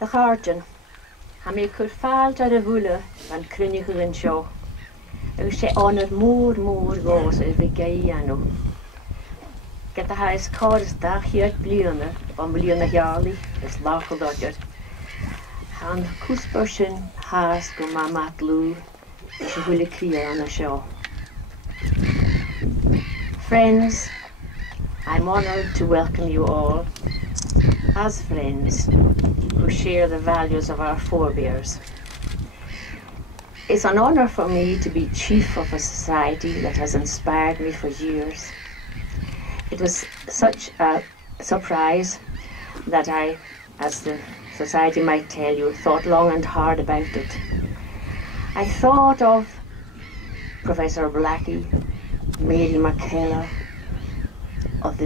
The Charjan, ha mé chur fáilt ar a bhuaile an cruinniúin seo. Agus sé anad mór gás a bhí gaí anú. Get a hais cáras da chiad bliana, an bliana hearlaí, is lachal dodger. Han cúspar sin hás go má matlú, is a bhuaile cria an a seo. Friends, I'm honored to welcome you all as friends who share the values of our forebears. It's an honor for me to be chief of a society that has inspired me for years. It was such a surprise that I, as the society might tell you, thought long and hard about it. I thought of Professor Blackie, Mary McKellar, of the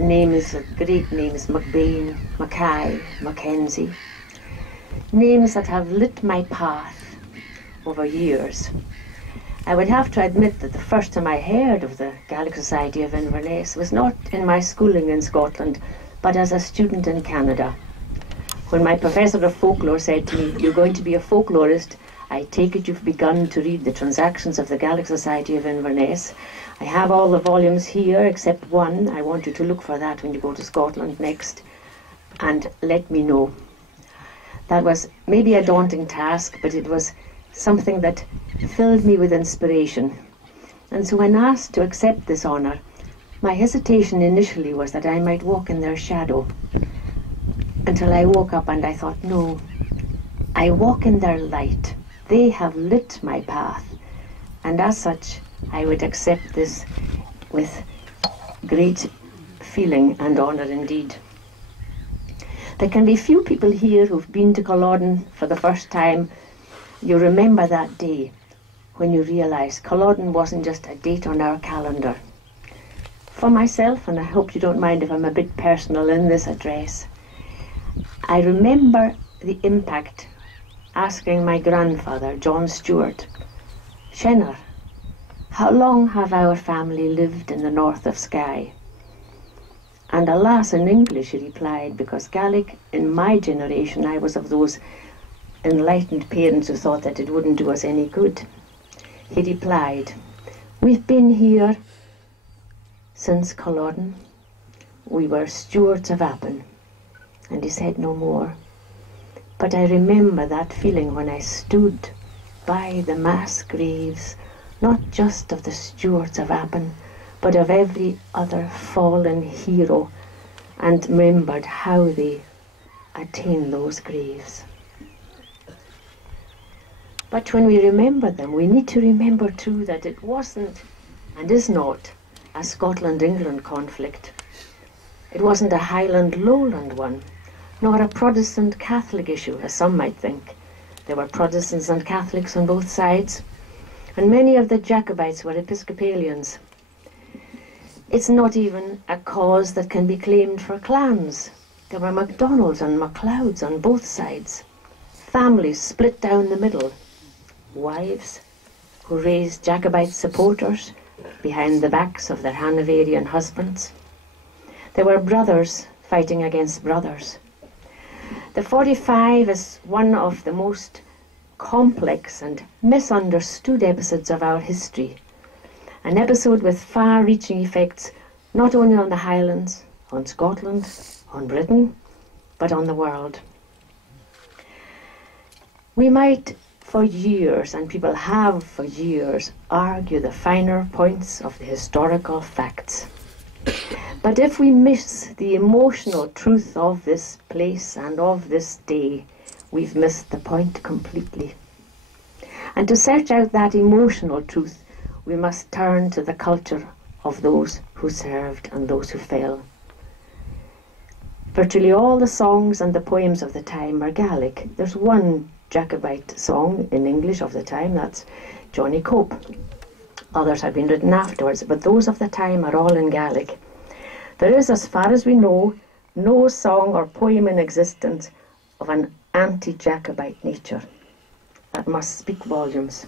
great names McBain, Mackay, Mackenzie, names that have lit my path over years. I would have to admit that the first time I heard of the Gaelic Society of Inverness was not in my schooling in Scotland, but as a student in Canada. When my professor of folklore said to me, "You're going to be a folklorist, I take it you've begun to read the transactions of the Gaelic Society of Inverness. I have all the volumes here except one. I want you to look for that when you go to Scotland next and let me know." That was maybe a daunting task, but it was something that filled me with inspiration. And so when asked to accept this honour, my hesitation initially was that I might walk in their shadow, until I woke up and I thought, no, I walk in their light. They have lit my path, and as such I would accept this with great feeling and honour indeed. There can be few people here who've been to Culloden for the first time. You remember that day when you realise Culloden wasn't just a date on our calendar. For myself, and I hope you don't mind if I'm a bit personal in this address, I remember the impact asking my grandfather, John Stewart, "Shenner, how long have our family lived in the north of Skye?" And alas, in English he replied, because Gaelic, in my generation, I was of those enlightened parents who thought that it wouldn't do us any good. He replied, "We've been here since Culloden. We were stewards of Appin." And he said no more. But I remember that feeling when I stood by the mass graves, not just of the stewards of Appin, but of every other fallen hero, and remembered how they attained those graves. But when we remember them, we need to remember too that it wasn't, and is not, a Scotland-England conflict. It wasn't a Highland-Lowland one, nor a Protestant-Catholic issue, as some might think. There were Protestants and Catholics on both sides, and many of the Jacobites were Episcopalians. It's not even a cause that can be claimed for clans. There were MacDonalds and MacLeods on both sides. Families split down the middle. Wives who raised Jacobite supporters behind the backs of their Hanoverian husbands. There were brothers fighting against brothers. The 45 is one of the most complex and misunderstood episodes of our history. An episode with far-reaching effects not only on the Highlands, on Scotland, on Britain, but on the world. We might for years, and people have for years, argue the finer points of the historical facts. But if we miss the emotional truth of this place and of this day, we've missed the point completely. And to search out that emotional truth, we must turn to the culture of those who served and those who fell. Virtually all the songs and the poems of the time are Gaelic. There's one Jacobite song in English of the time, that's Johnny Cope. Others have been written afterwards, but those of the time are all in Gaelic. There is, as far as we know, no song or poem in existence of an anti-Jacobite nature. That must speak volumes.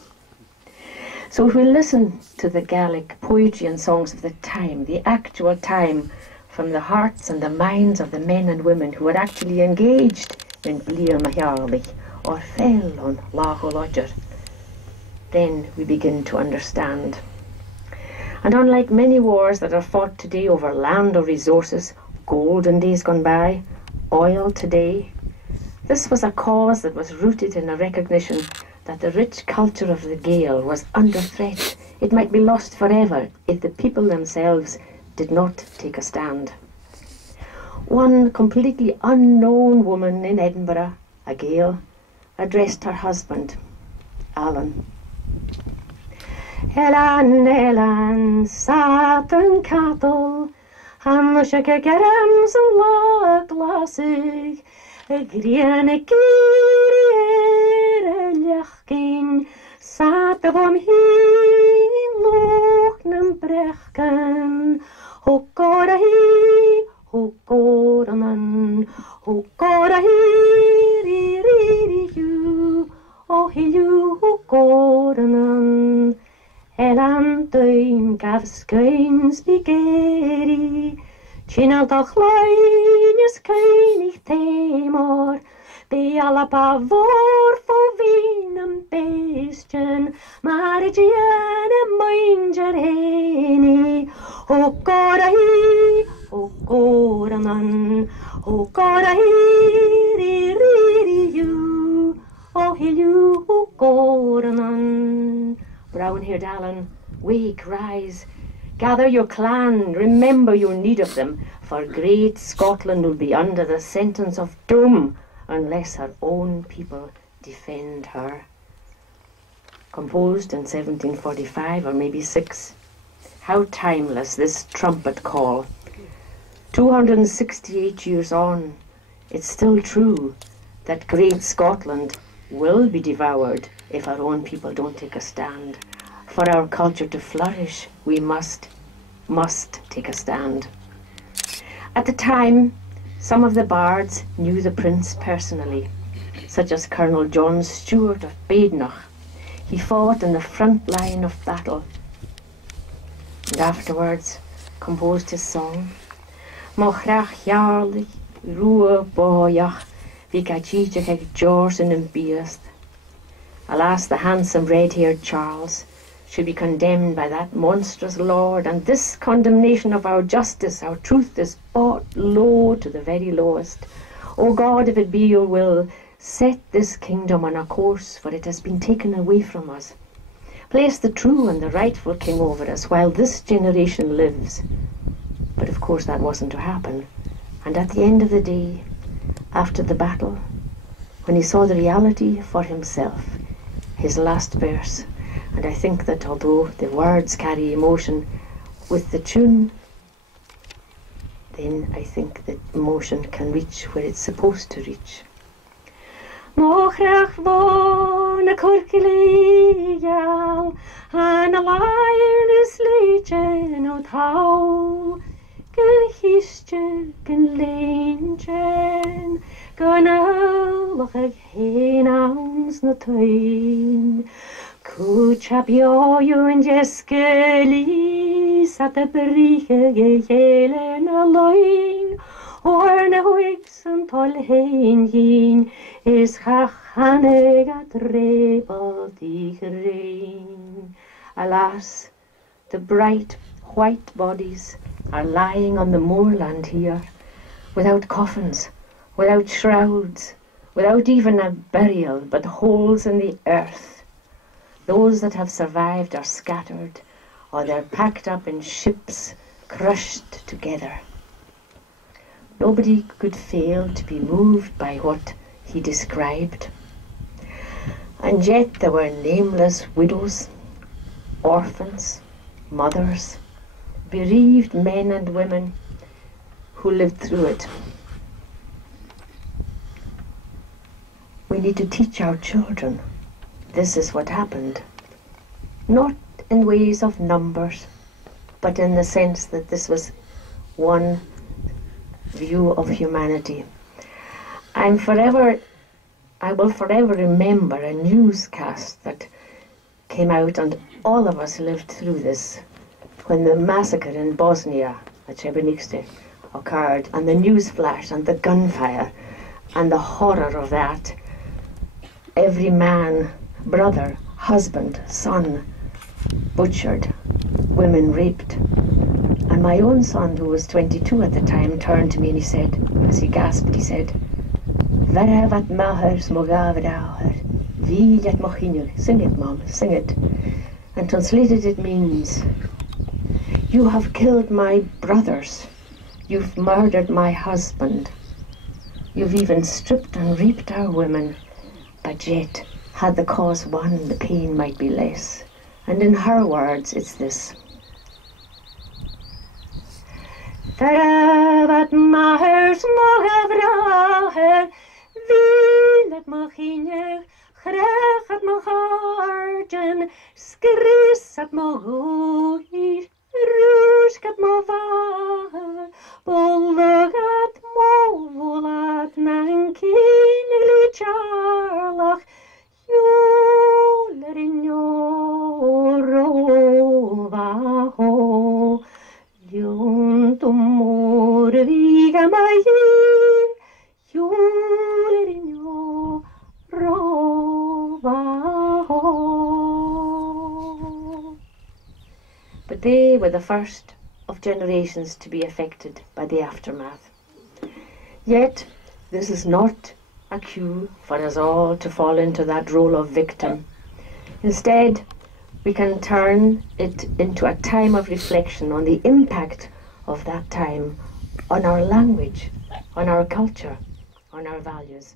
So if we listen to the Gaelic poetry and songs of the time, the actual time, from the hearts and the minds of the men and women who were actually engaged when Blier Gàidhlig or fell on Lach o Lodger. Then we begin to understand. And unlike many wars that are fought today over land or resources, gold in days gone by, oil today, this was a cause that was rooted in a recognition that the rich culture of the Gael was under threat. It might be lost forever if the people themselves did not take a stand. One completely unknown woman in Edinburgh, a Gael, addressed her husband, Alan. Elan, Elan, Satan cattle, han shaka garams and la classic, a green a lachkin, Satan hin, lochnem brechken, ho gora hi, ho goranan, ho gora hi, ri you, oh you, ho goranan. Elan duin gaf skyns bigeri, Chinal doch lein is keinig temor, be alla pavor for vinam bestjen, marigian e moinger heni, o gora man, o gora ri you, o hilu, o gora man. Brown-haired Alan, wake, rise, gather your clan, remember your need of them, for great Scotland will be under the sentence of doom unless her own people defend her. Composed in 1745 or maybe 6. How timeless this trumpet call. 268 years on, it's still true that great Scotland will be devoured if our own people don't take a stand. For our culture to flourish, we must take a stand. At the time, some of the bards knew the prince personally, such as Colonel John Stewart of Badenoch. He fought in the front line of battle and afterwards composed his song. Mochrach Gàidhlig, Rua Boyach, Gàidhlig George in Bias. Alas, the handsome red-haired Charles should be condemned by that monstrous lord, and this condemnation of our justice, our truth, is brought low to the very lowest. O God, if it be your will, set this kingdom on a course, for it has been taken away from us. Place the true and the rightful king over us while this generation lives. But of course that wasn't to happen. And at the end of the day, after the battle, when he saw the reality for himself, his last verse, and I think that although the words carry emotion with the tune, then I think that emotion can reach where it's supposed to reach. Mochrach von a corkilial, and a lion is legion o tau, gan histje, gan leintjen, gan alach ag hen ounds na tuin. Kuchapio yun jeskeli sat a brige gehelen a loin, or na wigs and tol hen yin is chachaneg at rebel di rain. Alas, the bright white bodies are lying on the moorland here, without coffins, without shrouds, without even a burial, but holes in the earth. Those that have survived are scattered, or they're packed up in ships, crushed together. Nobody could fail to be moved by what he described. And yet there were nameless widows, orphans, mothers, bereaved men and women who lived through it. We need to teach our children this is what happened, not in ways of numbers, but in the sense that this was one view of humanity. I will forever remember a newscast that came out, and all of us lived through this, when the massacre in Bosnia at Srebrenica occurred, and the news flash and the gunfire, and the horror of that. Every man, brother, husband, son, butchered, women raped. And my own son, who was 22 at the time, turned to me and he said, as he gasped, he said, "Varavat mahar smogavraher, vilat machinur." Sing it, Mom, sing it. And translated it means, "You have killed my brothers. You've murdered my husband. You've even stripped and raped our women. But yet, had the cause won, the pain might be less." And in her words, it's this. Varavat mahar smogavraher, vilat machinur, Grachat mo harten, skrisat mo goeir, ruskat mo vaar, bolgat mo volat nan kinigli charlach, julerin rova ho, juntum mor viga mai, julerin But they were the first of generations to be affected by the aftermath. Yet, this is not a cue for us all to fall into that role of victim. Instead, we can turn it into a time of reflection on the impact of that time on our language, on our culture, on our values.